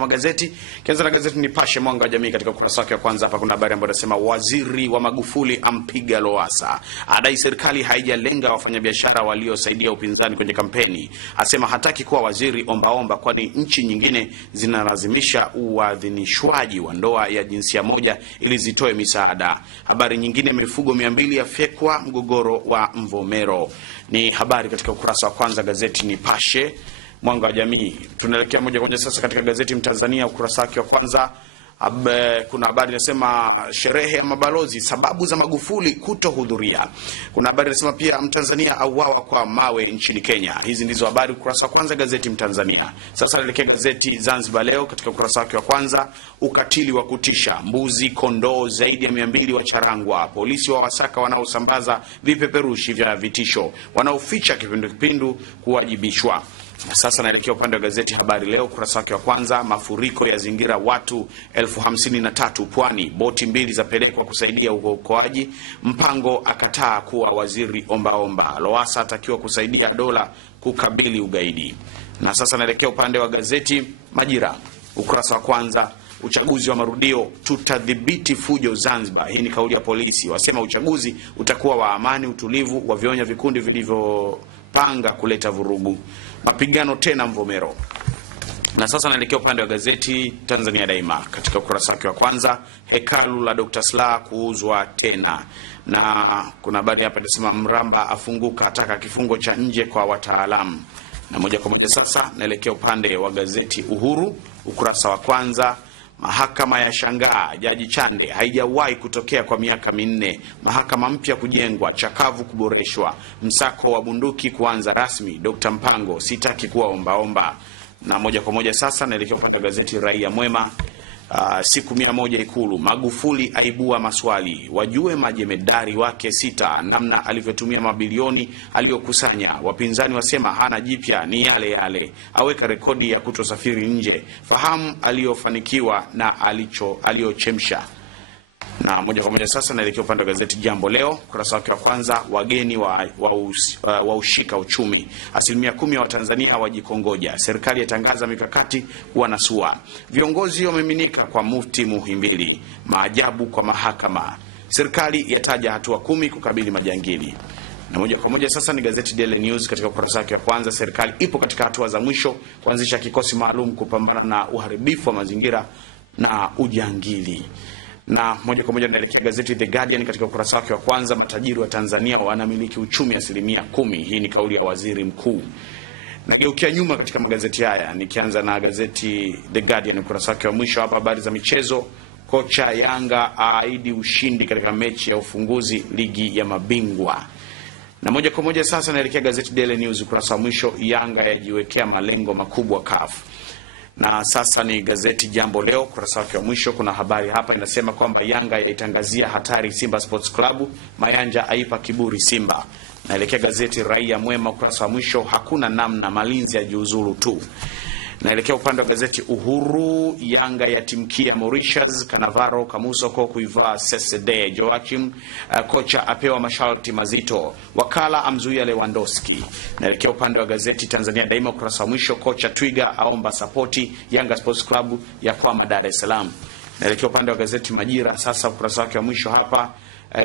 Magazeti kianza na gazeti Nipashe mwanga wa jamii. Katika ukurasa wake wa kwanza hapa kuna habari ambayo inasema waziri wa Magufuli ampiga Lowassa, adai serikali haijalenga wafanyabiashara waliosaidia upinzani kwenye kampeni, asema hataki kuwa waziri ombaomba kwani nchi nyingine zinalazimisha uadhinishwaji wa ndoa ya jinsia moja ili zitoe misaada. Habari nyingine, mifugo 200 yafyekwa mgogoro wa Mvomero, ni habari katika ukurasa wa kwanza gazeti Nipashe mwanga wa jamii. Tunaelekea moja kwa moja sasa katika gazeti Mtanzania ukurasa wake wa kwanza. Kuna habari inasema sherehe ya mabalozi sababu za Magufuli kutohudhuria. Kuna habari inasema pia Mtanzania auawa kwa mawe nchini Kenya. Hizi ndizo habari ukurasa wa kwanza gazeti Mtanzania. Sasa naelekea gazeti Zanzibar Leo katika ukurasa wake wa kwanza. Ukatili wa kutisha, mbuzi kondoo zaidi ya 200 wacharangwa, polisi wa wasaka wanaosambaza vipeperushi vya vitisho, wanaoficha kipindupindu kuwajibishwa. Na sasa naelekea upande wa gazeti Habari Leo ukurasa wake wa kwanza. Mafuriko ya zingira watu 53,000 Pwani, boti 2 zapelekwa kusaidia uokoaji. Mpango akataa kuwa waziri ombaomba. Lowassa atakiwa kusaidia dola kukabili ugaidi. Na sasa naelekea upande wa gazeti Majira ukurasa wa kwanza. Uchaguzi wa marudio, tutadhibiti fujo Zanzibar. Hii ni kauli ya polisi, wasema uchaguzi utakuwa wa amani utulivu, wavionya vikundi vilivyopanga kuleta vurugu. Mapigano tena Mvomero. Na sasa naelekea upande wa gazeti Tanzania Daima katika ukurasa wake wa kwanza. Hekalu la Dr. Slaa kuuzwa tena. Na kuna habari hapa inasema Mramba afunguka, ataka kifungo cha nje kwa wataalamu. Na moja kwa moja sasa naelekea upande wa gazeti Uhuru ukurasa wa kwanza. Mahakama ya shangaa, Jaji Chande haijawahi kutokea kwa miaka 4. Mahakama mpya kujengwa, chakavu kuboreshwa, msako wa bunduki kuanza rasmi. Dr. Mpango, sitaki kuwa ombaomba. Na moja kwa moja sasa naelekea upande wa gazeti Raia Mwema. Siku 100 Ikulu, Magufuli aibua maswali, wajue majemedari wake 6 namna alivyotumia mabilioni aliyokusanya. Wapinzani wasema hana jipya, ni yale yale, aweka rekodi ya kutosafiri nje, fahamu aliyofanikiwa na aliyochemsha. Na moja kwa moja sasa naelekea upande wa gazeti Jambo Leo kurasa wake wa kwanza. Wageni wa ushika uchumi, 10% wa Tanzania wajikongoja, serikali yatangaza mikakati kuwa na SUA, viongozi wameminika kwa Mufti Muhimbili, maajabu kwa mahakama, serikali yataja hatua 10 kukabili majangili. Na moja kwa moja sasa ni gazeti Daily News katika ukurasa wake wa kwanza. Serikali ipo katika hatua za mwisho kuanzisha kikosi maalum kupambana na uharibifu wa mazingira na ujangili. Na moja kwa moja naelekea gazeti The Guardian katika ukurasa wake wa kwanza. Matajiri wa Tanzania wanamiliki uchumi 10%. Hii ni kauli ya waziri mkuu. Nageukia nyuma katika magazeti haya, nikianza na gazeti The Guardian ukurasa wake wa mwisho. Hapa habari za michezo. Kocha Yanga aahidi ushindi katika mechi ya ufunguzi ligi ya mabingwa. Na moja kwa moja sasa naelekea gazeti Daily News ukurasa wa mwisho. Yanga yajiwekea malengo makubwa CAF. Na sasa ni gazeti Jambo Leo kurasa wake wa mwisho. Kuna habari hapa inasema kwamba Yanga yaitangazia hatari Simba Sports Club, Mayanja aipa kiburi Simba. Naelekea gazeti Raia Mwema kurasa wa mwisho. Hakuna namna, malinzi ya jiuzulu tu. Naelekea upande wa gazeti Uhuru. Yanga yatimkia Mauritius, Kanavaro Kamusoko kuivaa Sesede Joachim, kocha apewa masharti mazito, wakala amzuia Lewandowski. Naelekea upande wa gazeti Tanzania Daima ukurasa wa mwisho. Kocha Twiga aomba sapoti Yanga Sports Club ya kwa Dar es Salaam. Naelekea upande wa gazeti Majira sasa ukurasa wake wa mwisho hapa.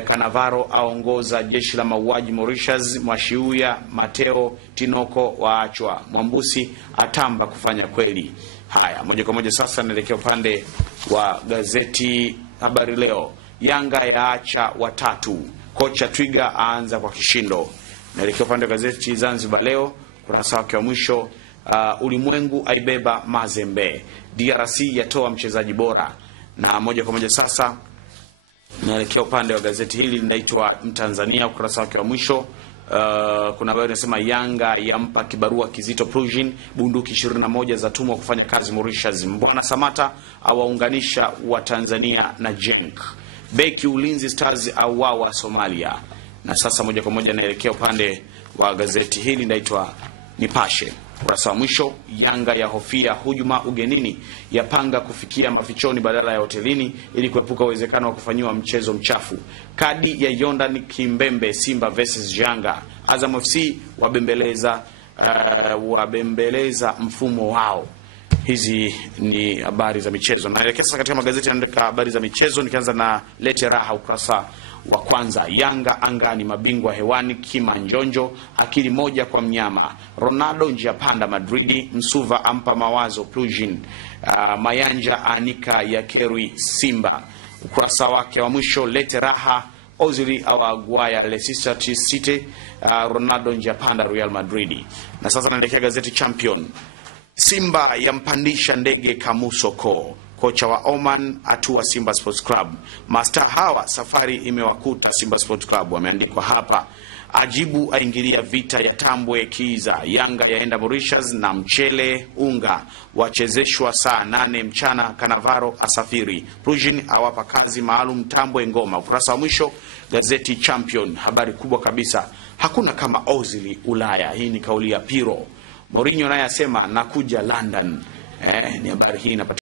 Kanavaro aongoza jeshi la mauaji Mauritius, Mwashiuya Mateo Tinoko waachwa, Mwambusi atamba kufanya kweli. Haya, moja kwa moja sasa naelekea upande wa gazeti Habari Leo. Yanga yaacha watatu, kocha Twiga aanza kwa kishindo. Naelekea upande wa gazeti Zanzibar Leo kurasa wake wa mwisho. Ulimwengu aibeba Mazembe, DRC yatoa mchezaji bora. Na moja kwa moja sasa naelekea upande wa gazeti hili linaitwa Mtanzania ukurasa wake wa mwisho. Kuna habari inasema Yanga yampa kibarua kizito Prujin, bunduki 21 zatumwa kufanya kazi Mauritius. Mbwana Samata awaunganisha wa Tanzania na Genk. Beki Ulinzi Stars auawa Somalia. Na sasa moja kwa moja naelekea upande wa gazeti hili linaitwa Nipashe kurasa wa mwisho. Yanga ya hofia hujuma ugenini, yapanga kufikia mafichoni badala ya hotelini ili kuepuka uwezekano wa kufanyiwa mchezo mchafu. Kadi ya Yondan Kimbembe Simba versus Yanga. Azam FC wabembeleza mfumo wao. Hizi ni habari za michezo. Naelekea sasa katika magazeti yanaandika habari za michezo, nikianza na Lete Raha ukurasa wa kwanza. Yanga angani, mabingwa hewani, Kima Njonjo, akili moja kwa mnyama. Ronaldo njia panda Madridi, Msuva ampa mawazo Plujin. Mayanja anika ya Kerui Simba. Ukurasa wake wa mwisho Lete Raha, Ozil awagwaya Leicester City, Ronaldo njia panda Real Madrid. Na sasa naelekea gazeti Champion. Simba yampandisha ndege Kamusoko, kocha wa Oman atua Simba Sports Club. Master hawa safari imewakuta Simba Sports Club, wameandikwa hapa. Ajibu aingilia vita ya Tambwe Kiza. Yanga yaenda Mauritius na mchele unga wachezeshwa saa 8 mchana. Kanavaro asafiri. Prujin awapa kazi maalum Tambwe Ngoma. Ukurasa wa mwisho gazeti Champion. Habari kubwa kabisa, hakuna kama Ozil Ulaya. Hii ni kauli ya Piro. Mourinho naye asema nakuja London. Ni habari hii inapatikana